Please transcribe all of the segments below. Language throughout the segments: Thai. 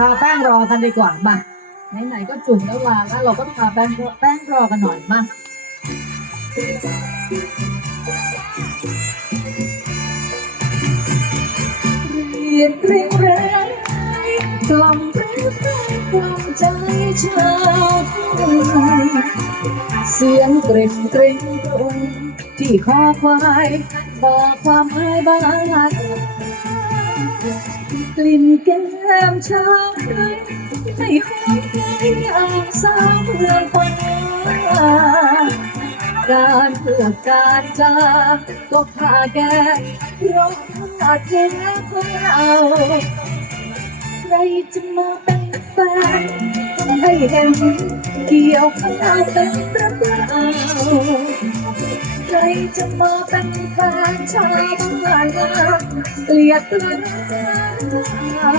ทาแป้งรอกันดีกว่ามาไหนๆก็จุ่มแล้วลาแล้วเราก็ทาแป้งแป้งรอกันหน่อยมาเรียนเร่งแรงกล่อมเพื่อให้กล่อมใจชาวทุ่งเสียงเกร็งเกร็งตรงที่คอควายบอกความหมายบาง กลิ่นแก้มชาไทยไม่หอมใจอ่างสาวเมืองฟ้าการเพื่อการจากก็พาแกรองหาแท้ของเรา ใครจะมาเป็นแฟนต้ให้เห็นเกี่ยวข้าวเป็นระเบิด ใครจะมาเป็นแฟนชาวบ้านเกลียดเรา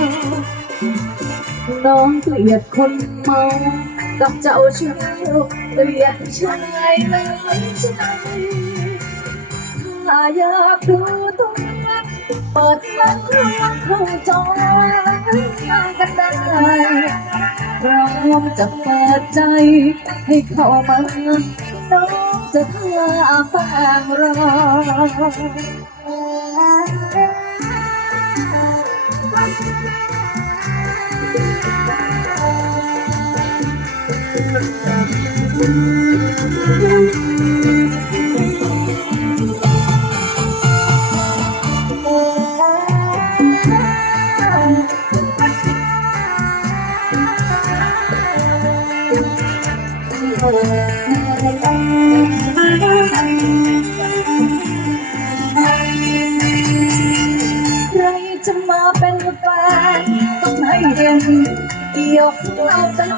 น้องเกลียดคนเมากับเจ้าชายเกลียดชายเลยใจถ้าอยากดูตัวเปิดร้านเข้าจอกันได้พร้อมจะเปิดใจให้เข้ามาน้อง จะพาแฟงรอ ใครจะมาเป็นแฟนต้องให้เห็นเกี่ยวข้าวเป็น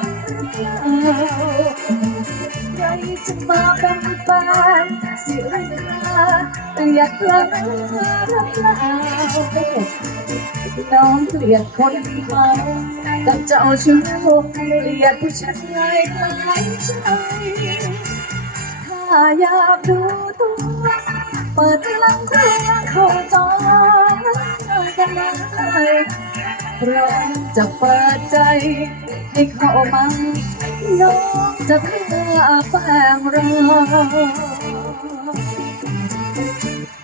ใครจะมาเป็นแฟนสิริราเลียดเรารักเราน้องเกลียดคนเมากับเจ้าชู้เกลียดผู้ชายคล้ายชายถ้า อยากดูตัว เปิดพลังเครื่องเข้าจอกันเลยพร้อมจะเปิดใจ ให้เข้ามาน้องจะพาแป้งร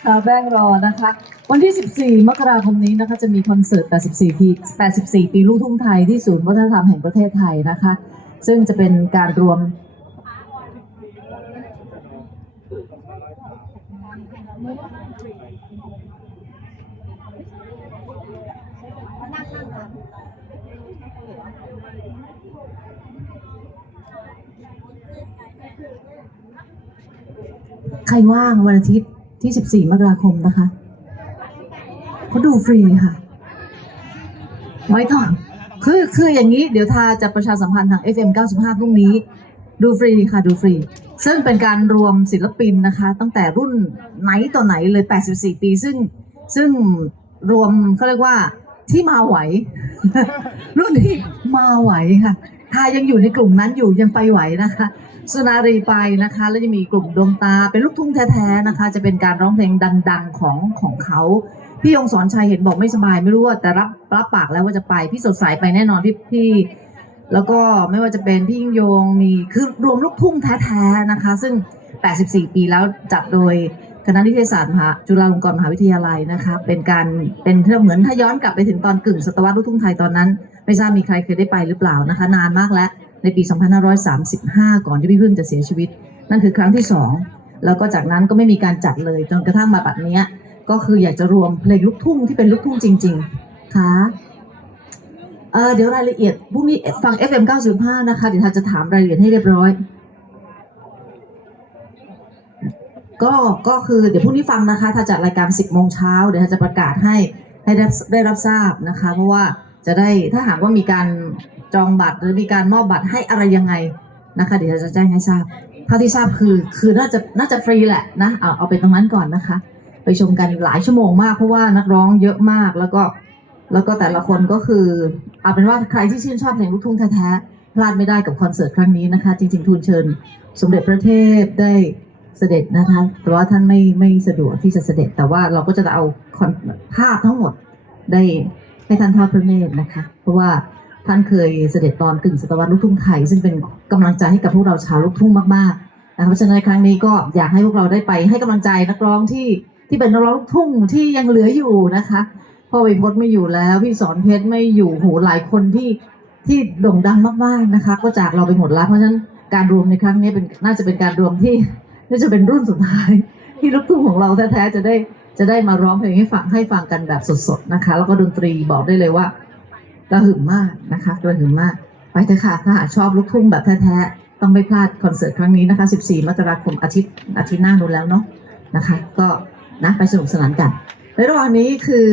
อาแป้งรอนะคะ วันที่ 14 มกราคมนี้นะคะ จะมีคอนเสิร์ต 84 ปี 84 ปีลูกทุ่งไทยที่ศูนย์วัฒนธรรมแห่งประเทศไทยนะคะ ซึ่งจะเป็นการรวม ใครว่างวันอาทิตย์ที่ 14 มกราคมนะคะเขาดูฟรีค่ะ ไม่ต้อง คือ คืออย่างนี้ เดี๋ยวทาจะประชาสัมพันธ์ทาง FM 95 พรุ่งนี้ ดูฟรีค่ะดูฟรี ซึ่งเป็นการรวมศิลปินนะคะ ตั้งแต่รุ่นไหนต่อไหนเลย 84 ปี ซึ่งซึ่งรวมเขาเรียกว่าที่มาไหว รุ่นที่มาไหวค่ะทายังอยู่ในกลุ่มนั้นอยู่ยังไปไหวนะคะสุนารีไปนะคะ แล้วจะมีกลุ่มดวงตาเป็นลูกทุ่งแท้ๆนะคะ จะเป็นการร้องเพลงดัง ๆของของเขาพี่ยงสอนชัยเห็นบอกไม่สบายไม่รู้ว่าแต่รับรับปากแล้วว่าจะไป พี่สดใสไปแน่นอนพี่พี่ แล้วก็ไม่ว่าจะเป็นพี่ยิ่งยงมีคือรวมลูกทุ่งแท้ๆนะคะ ซึ่ง 84 ปีแล้วจัดโดยคณะนิเทศศาสตร์มหาจุฬาลงกรณ์มหาวิทยาลัยนะคะเป็นการเป็นเรื่องเหมือนถ้าย้อนกลับไปถึงตอนกึ่งศตวรรษลูกทุ่งไทยตอนนั้น ไม่ทราบมีใครเคยได้ไปหรือเปล่านะคะ นานมากแล้วในปี 2535 ก่อนที่พี่พึ่งจะเสียชีวิต นั่นคือครั้งที่สองแล้วก็จากนั้นก็ไม่มีการจัดเลยจนกระทั่งมาบัดเนี้ก็คืออยากจะรวมเพลงลูกทุ่งที่เป็นลูกทุ่งจริง ๆค่ะ เออเดี๋ยวรายละเอียดพรุ่งนี้ฟัง FM 95 นะคะ เดี๋ยวทาจะถามรายละเอียดให้เรียบร้อย ก็ก็คือเดี๋ยวพรุ่งนี้ฟังนะคะถ้าจัดรายการ 10โมงเช้าเดี๋ยวทาจะประกาศให้ให้ได้ได้รับทราบนะคะ เพราะว่าจะได้ถ้าหากว่ามีการจองบัตรหรือมีการมอบบัตรให้อะไรยังไงนะคะ เดี๋ยวจะแจ้งให้ทราบเท่าที่ทราบคือคือน่าจะน่าจะฟรีแหละนะเอาเอาไปตรงนั้นก่อนนะคะ ไปชมกันหลายชั่วโมงมากเพราะว่านักร้องเยอะมากแล้วก็ แล้วก็แต่ละคนก็คือเอาเป็นว่าใครที่ชื่นชอบเพลงลูกทุ่งแท้ๆพลาดไม่ได้กับคอนเสิร์ตครั้งนี้นะคะ จริง ๆ ทูลเชิญ สมเด็จพระเทพได้เสด็จนะคะ แต่ว่าท่านไม่ไม่สะดวกที่จะเสด็จ แต่ว่าเราก็จะเอาภาพทั้งหมดได้ให้ท่านทอดพระเนตรนะคะ เพราะว่าท่านเคยเสด็จตอนกึ่งศตวรรษลูกทุ่งไทย ซึ่งเป็นกำลังใจให้กับพวกเราชาวลูกทุ่งมากๆนะคะเพราะฉะนั้นในครั้งนี้ก็อยากให้พวกเราได้ไปให้กำลังใจนักร้องที่ที่เป็นนักร้องลูกทุ่งที่ยังเหลืออยู่นะคะ พ่อวิพจน์ไม่อยู่แล้ว พี่สอนเพชรไม่อยู่โหหลายคนที่ที่โด่งดังมากๆนะคะ ก็จากเราไปหมดแล้ว เพราะฉะนั้นการรวมในครั้งนี้เป็นน่าจะเป็นการรวมที่น่าจะเป็นรุ่นสุดท้าย ที่ลูกทุ่งของเราแท้ๆจะได้จะได้มาร้องเพลงให้ฟังให้ฟังกันแบบสดๆนะคะ แล้วก็ดนตรีบอกได้เลยว่ากระหึ่มมากนะคะกระหึ่มมาก ไปเถอะค่ะถ้าชอบลูกทุ่งแบบแท้ๆต้องไม่พลาดคอนเสิร์ตครั้งนี้นะคะ 14 มกราคมอาทิตย์อาทิตย์หน้านู้นแล้วเนาะนะคะ ก็นะไปสนุกสนานกัน ในระหว่างนี้คือ